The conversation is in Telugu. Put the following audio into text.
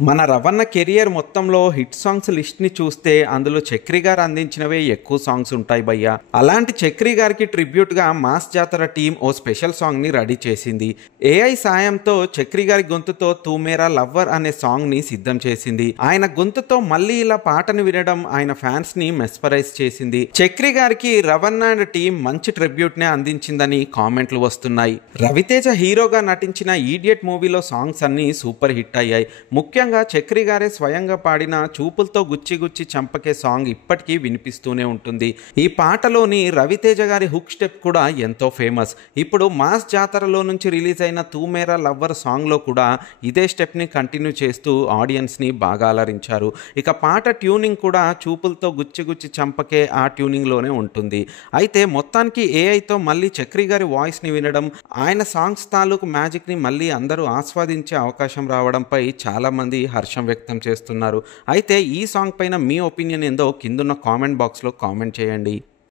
మన రవణ కెరియర్ మొత్తంలో హిట్ సాంగ్స్ లిస్ట్ ని చూస్తే అందులో చక్రి గారు అందించినవే ఎక్కువ సాంగ్స్ ఉంటాయి భయ్య. అలాంటి చక్రి గారికి ట్రిబ్యూట్ గా మాస్ జాతర టీం ఓ స్పెషల్ సాంగ్ ని రెడీ చేసింది. ఏఐ సాయంతో చక్రి గారి గొంతుతో తూ మేరా లవ్వర్ అనే సాంగ్ ని సిద్ధం చేసింది. ఆయన గొంతుతో మళ్ళీ ఇలా పాటను వినడం ఆయన ఫ్యాన్స్ ని మెస్పరైజ్ చేసింది. చక్రి గారికి రవణ అండ్ టీం మంచి ట్రిబ్యూట్ నే అందించిందని కామెంట్లు వస్తున్నాయి. రవితేజ హీరోగా నటించిన ఈడియట్ మూవీలో సాంగ్స్ అన్ని సూపర్ హిట్ అయ్యాయి. ముఖ్యంగా చక్రి గారే స్వయంగా పాడిన చూపులతో గుచ్చి గుచ్చి చంపకే సాంగ్ ఇప్పటికీ వినిపిస్తూనే ఉంటుంది. ఈ పాటలోని రవితేజ గారి హుక్ స్టెప్ కూడా ఎంతో ఫేమస్. ఇప్పుడు మాస్ జాతరలో నుంచి రిలీజ్ అయిన తూ మేరా లవ్వర్ సాంగ్ లో కూడా ఇదే స్టెప్ ని కంటిన్యూ చేస్తూ ఆడియన్స్ ని బాగా అలరించారు. ఇక పాట ట్యూనింగ్ కూడా చూపులతో గుచ్చి గుచ్చి చంపకే ఆ ట్యూనింగ్ లోనే ఉంటుంది. అయితే మొత్తానికి ఏఐతో మళ్ళీ చక్రి గారి వాయిస్ ని వినడం, ఆయన సాంగ్స్ తాలూకు మ్యాజిక్ ని మళ్ళీ అందరూ ఆస్వాదించే అవకాశం రావడంపై చాలా మంది హర్షం వ్యక్తం చేస్తున్నారు. అయితే ఈ సాంగ్ పైన మీ ఒపీనియన్ ఏందో కిందున్న కామెంట్ బాక్స్లో కామెంట్ చేయండి.